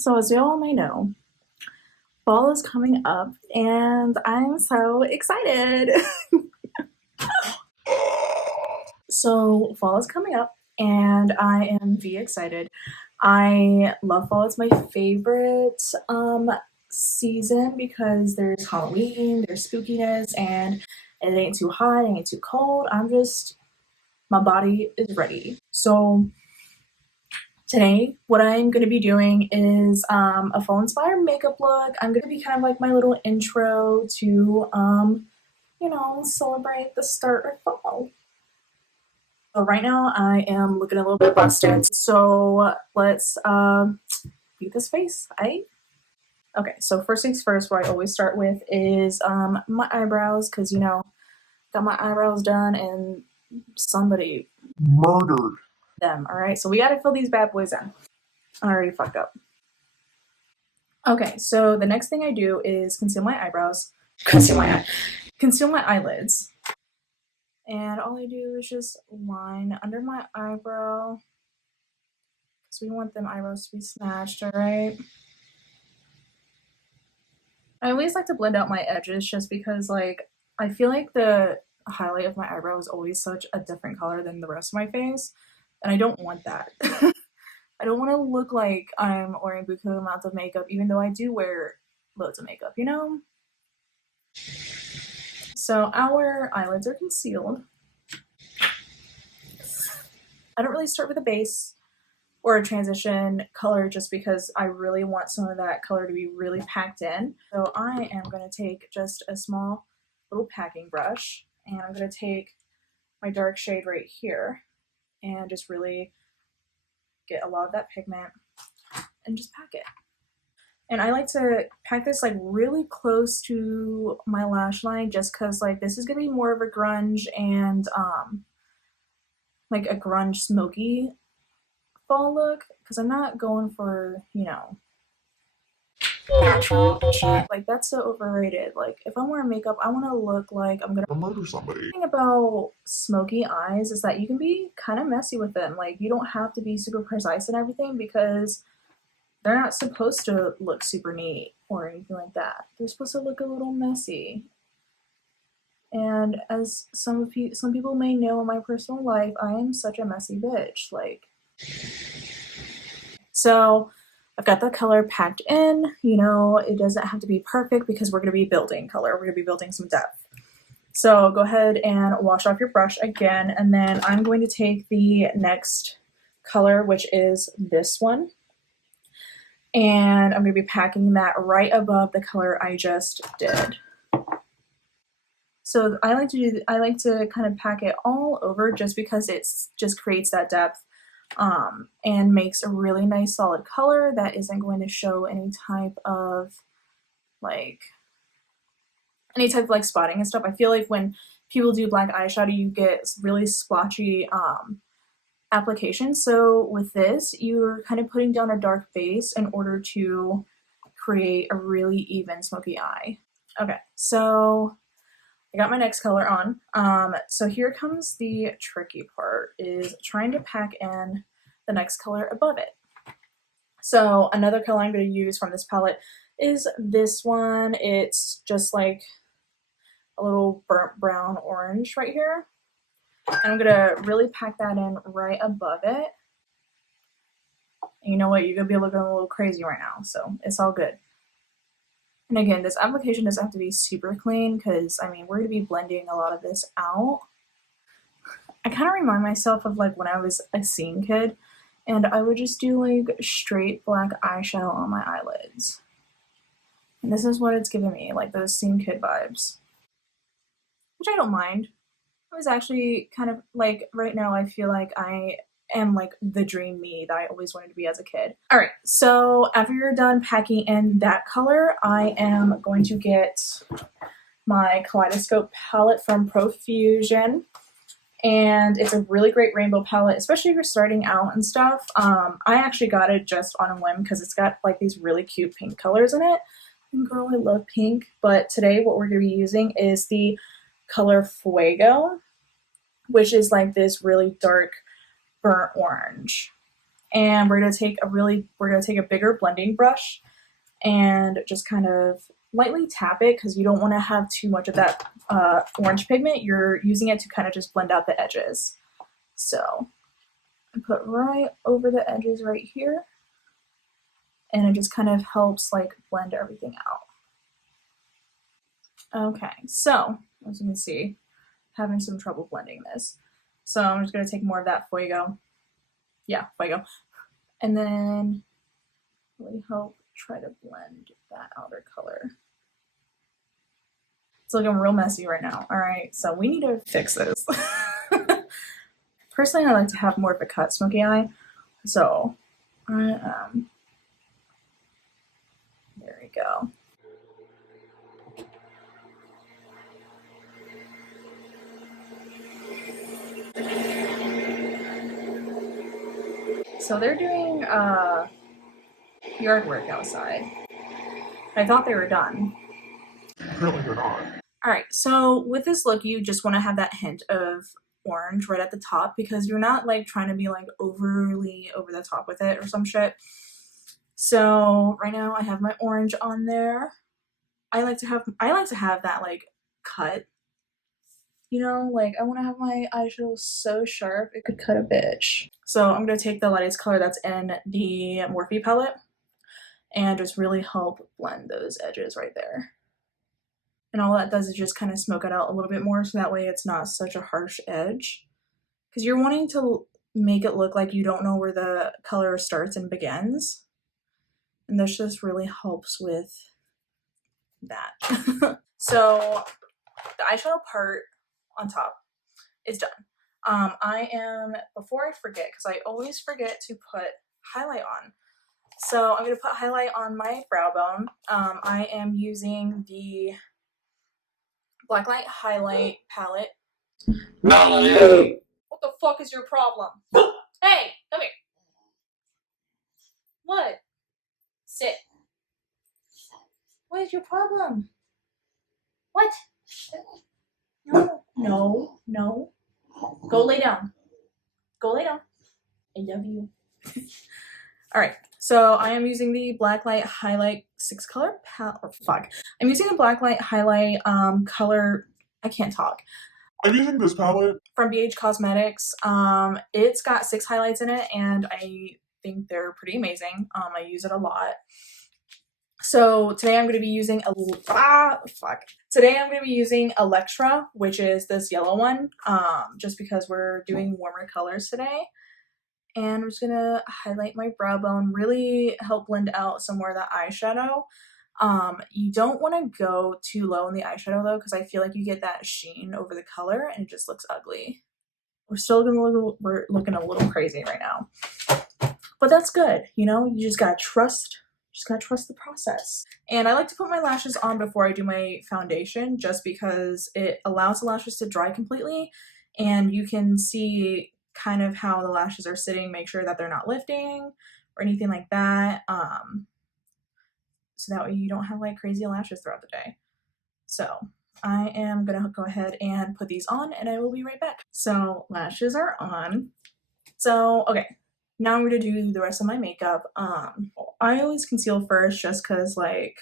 So, as you all may know, fall is coming up and I'm so excited. So, fall is coming up and I am very excited. I love fall. It's my favorite season because there's Halloween, there's spookiness, and it ain't too hot, it ain't too cold. My body is ready. So, today, what I'm going to be doing is a fall inspired makeup look. I'm going to be kind of like my little intro to, celebrate the start of fall. So, right now, I am looking a little bit busted. So, let's beat this face. Okay, so first things first, what I always start with is my eyebrows, because, got my eyebrows done and somebody murdered them. All right, so we got to fill these bad boys in. I already fucked up. Okay, so the next thing I do is conceal my eyebrows, conceal my eyelids, and all I do is just line under my eyebrow because we want them eyebrows to be snatched. All right. I always like to blend out my edges just because, like, I feel like the highlight of my eyebrow is always such a different color than the rest of my face, and I don't want that. I don't want to look like I'm wearing buku amounts of makeup, even though I do wear loads of makeup, you know? So our eyelids are concealed. I don't really start with a base or a transition color just because I really want some of that color to be really packed in. So I am going to take just a small little packing brush and I'm going to take my dark shade right here and just really get a lot of that pigment and just pack it. And I like to pack this like really close to my lash line just because like this is going to be more of a grunge and like a grunge smoky fall look because I'm not going for, natural and shit. Like that's so overrated. Like if I'm wearing makeup, I want to look like I'm gonna murder somebody. The thing about smoky eyes is that you can be kind of messy with them. Like you don't have to be super precise and everything because they're not supposed to look super neat or anything like that. They're supposed to look a little messy. And as some people may know in my personal life, I am such a messy bitch. Like, so I've got the color packed in. It doesn't have to be perfect because we're going to be building color. We're going to be building some depth. So go ahead and wash off your brush again, and then I'm going to take the next color, which is this one, and I'm going to be packing that right above the color I just did. So I like to kind of pack it all over just because it's just creates that depth and makes a really nice solid color that isn't going to show any type of like spotting and stuff. I feel like when people do black eyeshadow, you get really splotchy application. So with this, you're kind of putting down a dark base in order to create a really even smoky eye. Okay, so I got my next color on. So here comes the tricky part, is trying to pack in the next color above it. So another color I'm going to use from this palette is this one. It's just like a little burnt brown orange right here. And I'm going to really pack that in right above it. And you know what? You're going to be looking a little crazy right now, so it's all good. And again, this application doesn't have to be super clean because, I mean, we're going to be blending a lot of this out. I kind of remind myself of like when I was a scene kid and I would just do like straight black eyeshadow on my eyelids. And this is what it's giving me, like those scene kid vibes. Which I don't mind. I was actually kind of like, right now I feel like I am like the dream me that I always wanted to be as a kid. All right, so after you're done packing in that color, I am going to get my Kaleidoscope palette from Profusion. And it's a really great rainbow palette, especially if you're starting out and stuff. I actually got it just on a whim because it's got like these really cute pink colors in it. And girl, I love pink. But today what we're going to be using is the color Fuego, which is like this really dark burnt orange. And we're gonna take a bigger blending brush and just kind of lightly tap it because you don't want to have too much of that orange pigment. You're using it to kind of just blend out the edges. So I put right over the edges right here, and it just kind of helps like blend everything out. Okay, so as you can see, having some trouble blending this. So I'm just gonna take more of that fuego. Yeah, fuego. And then really help try to blend that outer color. It's looking real messy right now. All right, so we need to fix this. Personally, I like to have more of a cut smoky eye. So, there we go. So they're doing yard work outside. I thought they were done. Apparently they're not. All right, so with this look, you just want to have that hint of orange right at the top because you're not like trying to be like overly over the top with it or some shit. So right now I have my orange on there. I like to have that like cut. You know, like I want to have my eyeshadow so sharp it could cut a bitch. So I'm gonna take the lightest color that's in the Morphe palette and just really help blend those edges right there. And all that does is just kind of smoke it out a little bit more so that way it's not such a harsh edge. Because you're wanting to make it look like you don't know where the color starts and begins. And this just really helps with that. So the eyeshadow part on top is done. Before I forget, because I always forget to put highlight on. So I'm going to put highlight on my brow bone. I am using the Blacklight Highlight palette. Hey! What the fuck is your problem? Hey, come here. What? Sit. What is your problem? What? No, no, no. Go lay down. Go lay down. I love you. All right, so I am using the Blacklight Highlight 6-color palette. I'm using the Blacklight Highlight color. I can't talk. I'm using this palette from BH Cosmetics. It's got 6 highlights in it, and I think they're pretty amazing. I use it a lot. So today I'm going to be using Today I'm going to be using Electra, which is this yellow one. Just because we're doing warmer colors today. And I'm just gonna highlight my brow bone, really help blend out some more of that eyeshadow. You don't want to go too low in the eyeshadow though, because I feel like you get that sheen over the color and it just looks ugly. We're looking a little crazy right now, but that's good. You know, you just gotta trust the process. And I like to put my lashes on before I do my foundation, just because it allows the lashes to dry completely, and you can see kind of how the lashes are sitting, make sure that they're not lifting or anything like that. So that way you don't have like crazy lashes throughout the day. So I am gonna go ahead and put these on and I will be right back. So lashes are on. So, okay, now I'm gonna do the rest of my makeup. I always conceal first just cause like,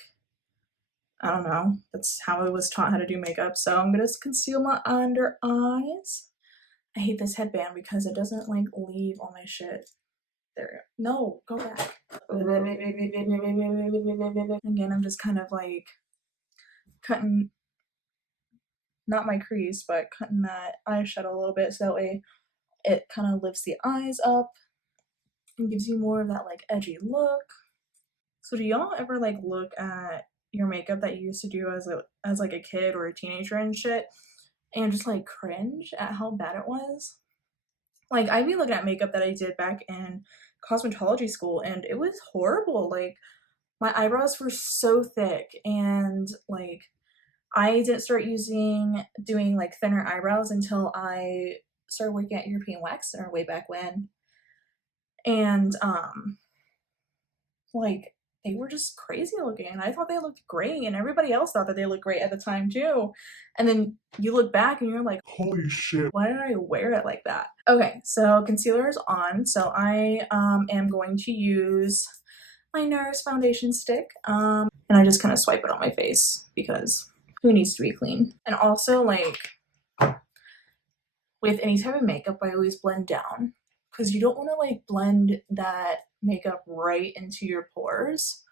I don't know, that's how I was taught how to do makeup. So I'm gonna conceal my under eyes. I hate this headband because it doesn't like leave all my shit. There. No, go back. Again, I'm just kind of like cutting, not my crease, but cutting that eyeshadow a little bit so that way it kind of lifts the eyes up and gives you more of that like edgy look. So do y'all ever like look at your makeup that you used to do as like a kid or a teenager and shit and just like cringe at how bad it was? Like I'd be looking at makeup that I did back in cosmetology school and it was horrible. Like my eyebrows were so thick and like I didn't start doing like thinner eyebrows until I started working at European Wax Center way back when. And like they were just crazy looking. I thought they looked great, and everybody else thought that they looked great at the time too. And then you look back and you're like, holy shit, why did I wear it like that? Okay, so concealer is on. So I am going to use my NARS foundation stick. And I just kind of swipe it on my face because who needs to be clean? And also, like, with any type of makeup, I always blend down because you don't want to like blend that makeup right into your pores.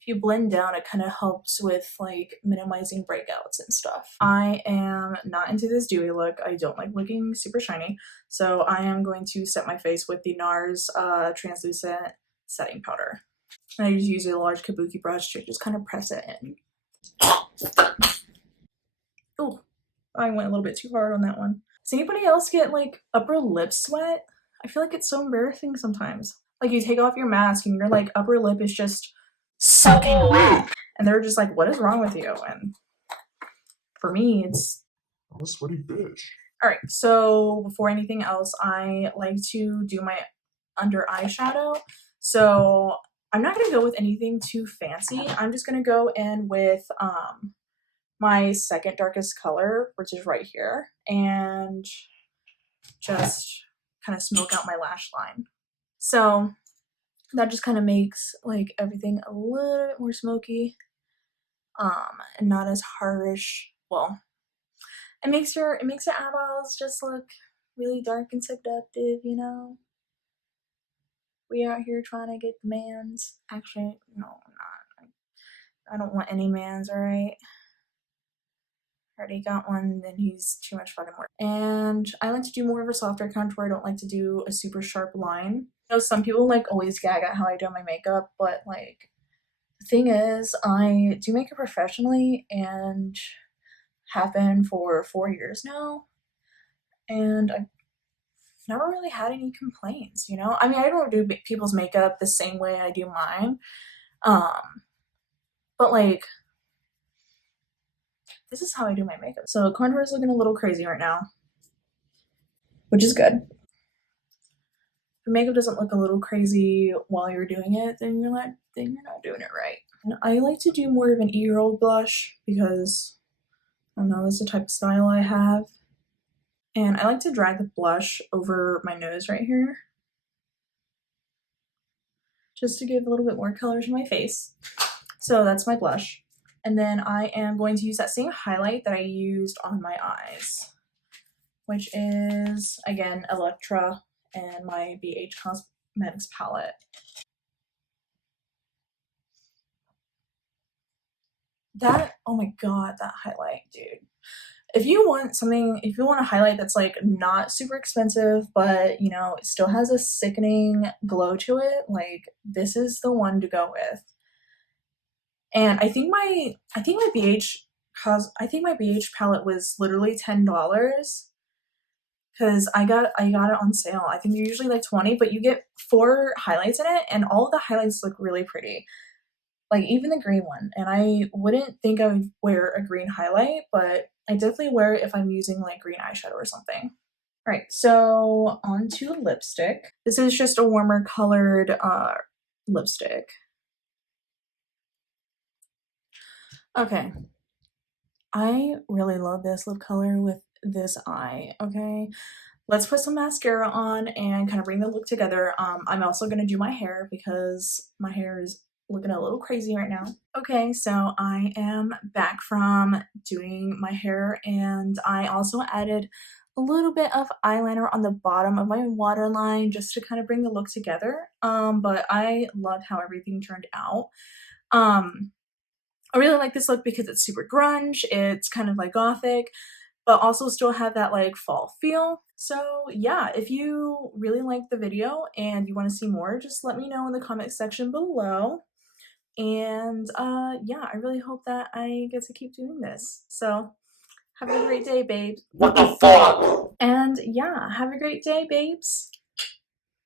If you blend down, it kind of helps with like minimizing breakouts and stuff. I am not into this dewy look. I don't like looking super shiny. So I am going to set my face with the NARS translucent setting powder. And I just use a large kabuki brush to just kind of press it in. Oh, I went a little bit too hard on that one. Does anybody else get like upper lip sweat? I feel like it's so embarrassing sometimes. Like you take off your mask and your like upper lip is just soaking wet. And they're just like, what is wrong with you? And for me, it's I'm a sweaty bitch. All right, so before anything else, I like to do my under eyeshadow. So I'm not gonna go with anything too fancy. I'm just gonna go in with my second darkest color, which is right here, and just kind of smoke out my lash line. So that just kind of makes like everything a little bit more smoky, and not as harsh. Well, it makes your eyeballs just look really dark and seductive, you know. We out here trying to get the mans. Actually, no, I'm not. I don't want any mans, alright? Already got one, then he's too much fucking work. And I like to do more of a softer contour. I don't like to do a super sharp line. You know, some people like always gag at how I do my makeup, but like the thing is, I do makeup professionally and have been for 4 years now, and I've never really had any complaints, you know? I mean, I don't do people's makeup the same way I do mine, but like this is how I do my makeup. So contour is looking a little crazy right now, which is good. If your makeup doesn't look a little crazy while you're doing it, then you're not doing it right. And I like to do more of an 8-year-old blush because I don't know, that's the type of style I have. And I like to drag the blush over my nose right here, just to give a little bit more color to my face. So that's my blush. And then I am going to use that same highlight that I used on my eyes, which is, again, Electra and my BH Cosmetics palette. That, oh my god, that highlight, dude. If you want a highlight that's like not super expensive, but you know, it still has a sickening glow to it, like this is the one to go with. And I think my BH palette was literally $10 because I got it on sale. I think they're usually like 20, but you get 4 highlights in it, and all of the highlights look really pretty. Like even the green one. And I wouldn't think I would wear a green highlight, but I definitely wear it if I'm using like green eyeshadow or something. All right, so onto lipstick. This is just a warmer colored lipstick. Okay. I really love this lip color with this eye, okay? Let's put some mascara on and kind of bring the look together. I'm also gonna do my hair because my hair is looking a little crazy right now. Okay, so I am back from doing my hair, and I also added a little bit of eyeliner on the bottom of my waterline just to kind of bring the look together. But I loved how everything turned out. I really like this look because it's super grunge, it's kind of like gothic, but also still have that like fall feel. So yeah, if you really liked the video and you want to see more, just let me know in the comment section below. And yeah, I really hope that I get to keep doing this. So have a great day, babes. What the fuck? And yeah, have a great day, babes.